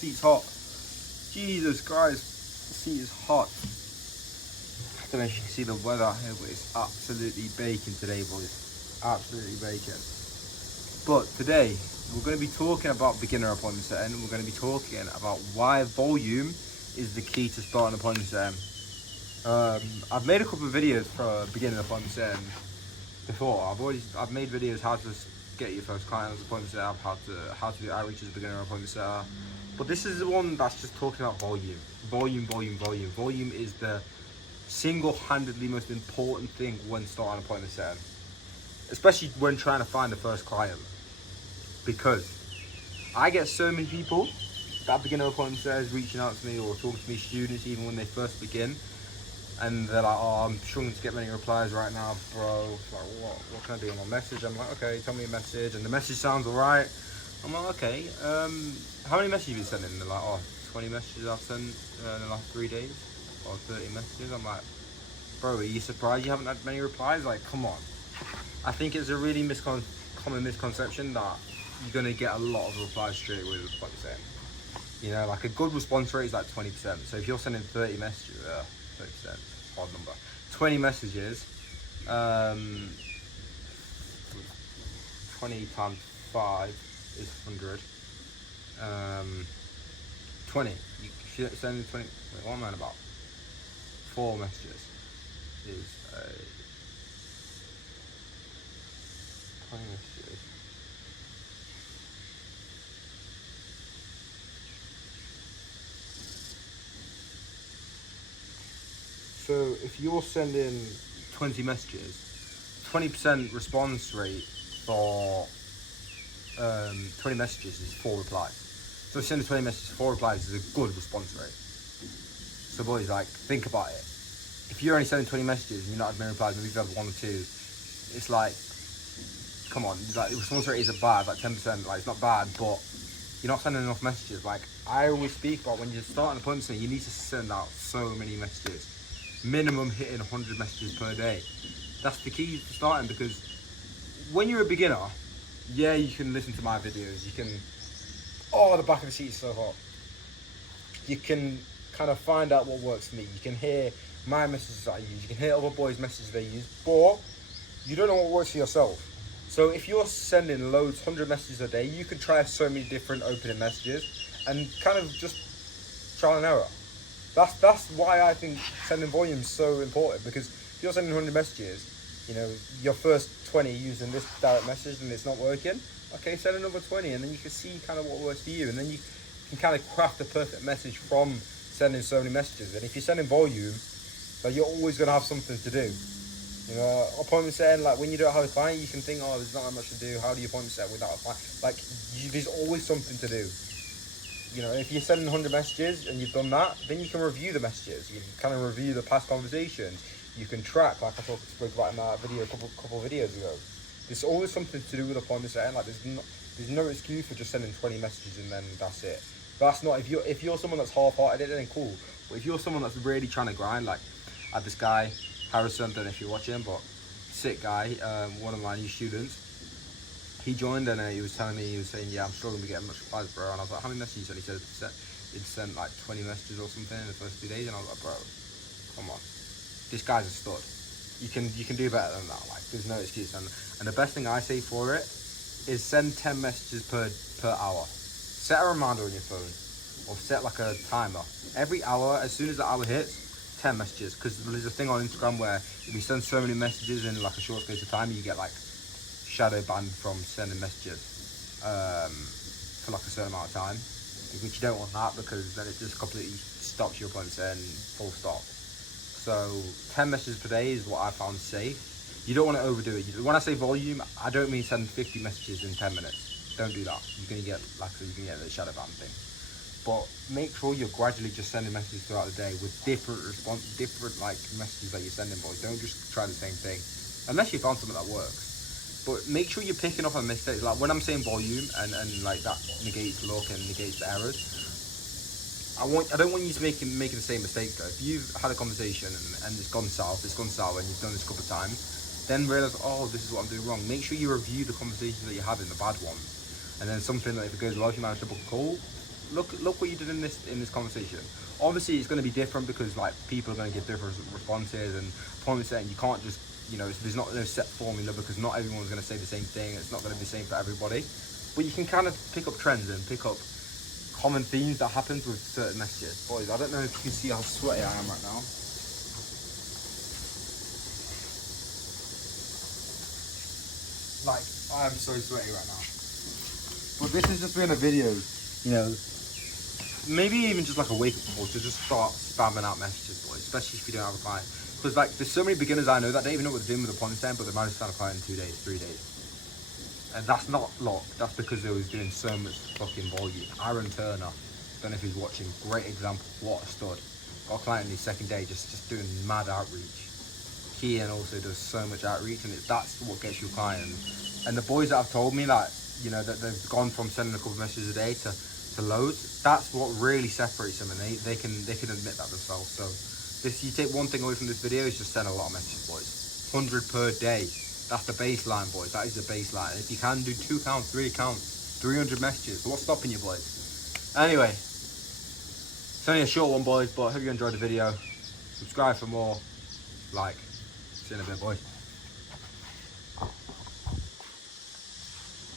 seat's hot. Jesus Christ, the seat is hot. I don't know if you can see the weather out here, but it's absolutely baking today, boys. Absolutely baking. But today, we're going to be talking about beginner appointment setting. We're going to be talking about why volume is the key to starting appointment setting. I've made a couple of videos for beginner appointment setting before. I've made videos how to get your first client as appointment setter, how to do outreach as a beginner appointment setter. But this is the one that's just talking about volume. Volume is the single-handedly most important thing when starting appointment setting, especially when trying to find the first client. Because I get so many people that beginner appointment setters reaching out to me or talking to me, students even when they first begin, and they're like, oh, I'm struggling to get many replies right now, bro. Like, what can I do on my message? I'm like, okay, tell me a message, and the message sounds alright. I'm like, okay, how many messages have you sent in? They're like, oh, 20 messages I've sent in the last 3 days, or 30 messages. I'm like, bro, are you surprised you haven't had many replies? Like, come on. I think it's a really common misconception that you're gonna get a lot of replies straight away with what you're saying. You know, like a good response rate is like 20%. So if you're sending 30 messages, 30%, odd number. 20 messages, 20 times 5 is 100. 20. If you're sending 20, wait, what am I about? 4 messages is 20 messages. So if you're sending 20 messages, 20% response rate for 20 messages is 4 replies. So if sending 20 messages, 4 replies is a good response rate. So boys, like, think about it. If you're only sending 20 messages and you're not having many replies, maybe you've had 1 or 2, it's like, come on, like, the response rate isn't bad, like 10%, like, it's not bad, but you're not sending enough messages. Like, I always speak about when you're starting an appointment, you need to send out so many messages. Minimum hitting 100 messages per day. That's the key to starting, because when you're a beginner, yeah, you can listen to my videos, you can, oh, the back of the seat is so hot. You can kind of find out what works for me. You can hear my messages that I use, you can hear other boys' messages they use, but you don't know what works for yourself. So if you're sending loads, 100 messages a day, you can try so many different opening messages and kind of just trial and error. That's why I think sending volume is so important, because if you're sending 100 messages, you know, your first 20 using this direct message and it's not working, okay, send another 20, and then you can see kind of what works for you, and then you can kind of craft the perfect message from sending so many messages. And if you're sending volume, like, you're always going to have something to do. You know, appointment setting, like, when you don't have a client, you can think, oh, there's not that much to do. How do you appointment set without a client? Like, there's always something to do. You know, if you're sending 100 messages and you've done that, then you can review the messages. You can kind of review the past conversations. You can track, like I spoke about in that video a couple videos ago. There's always something to do with appointment setting. Like, there's no excuse for just sending 20 messages and then that's it. But that's not, if you're someone that's half-hearted, then cool. But if you're someone that's really trying to grind, like I had this guy, Harrison, don't know if you're watching, but sick guy, one of my new students. He joined and he was telling me, he was saying, yeah, I'm struggling to get much replies, bro. And I was like, how many messages? And he said he'd sent like 20 messages or something in the first 2 days. And I was like, bro, come on, this guy's a stud. You can do better than that. Like, there's no excuse. And the best thing I say for it is send 10 messages per hour. Set a reminder on your phone, or set like a timer. Every hour, as soon as the hour hits, 10 messages. Because there's a thing on Instagram where if you send so many messages in like a short space of time, you get like shadow banned from sending messages for like a certain amount of time, which you don't want that, because then it just completely stops your appointment and full stop. So 10 messages per day is what I found safe. You don't want to overdo it. When I say volume, I don't mean send 50 messages in 10 minutes. Don't do that. You're gonna get, like, you can get the shadow ban thing. But make sure you're gradually just sending messages throughout the day with different like messages that you're sending, boys. Don't just try the same thing, unless you found something that works. But make sure you're picking up on mistakes. Like, when I'm saying volume and like that negates luck and negates the errors, I don't want you to making the same mistakes though. If you've had a conversation and it's gone south, and you've done this a couple of times, then realize, oh, this is what I'm doing wrong. Make sure you review the conversations that you're having, the bad ones. And then something that if it goes well, if you manage to book a call, look what you did in this conversation. Obviously, it's going to be different because like people are going to give different responses and point setting. You can't just, you know, there's not no set formula because not everyone's going to say the same thing. It's not going to be the same for everybody. But you can kind of pick up trends and pick up common themes that happens with certain messages. Boys, I don't know if you can see how sweaty I am right now. Like, I am so sweaty right now. But this has just been a video, you know, maybe even just like a wake-up call to just start spamming out messages, boys, especially if you don't have a client. Because like, there's so many beginners I know that don't even know what they're doing with a point stem, but they managed to find a client in 2 days, 3 days. And that's not luck, that's because they was doing so much fucking volume. Aaron Turner, don't know if he's watching, great example, what a stud. Got a client in his second day just doing mad outreach. Kian also does so much outreach, and that's what gets you a client. And the boys that have told me that, you know, that they've gone from sending a couple of messages a day to loads, that's what really separates them, and they can admit that themselves. So if you take one thing away from this video, is just send a lot of messages, boys. 100 per day. That's the baseline, boys. That is the baseline. If you can do 2 counts, 3 counts, 300 messages, what's stopping you, boys? Anyway, it's only a short one, boys, but I hope you enjoyed the video. Subscribe for more. Like. See you in a bit, boys.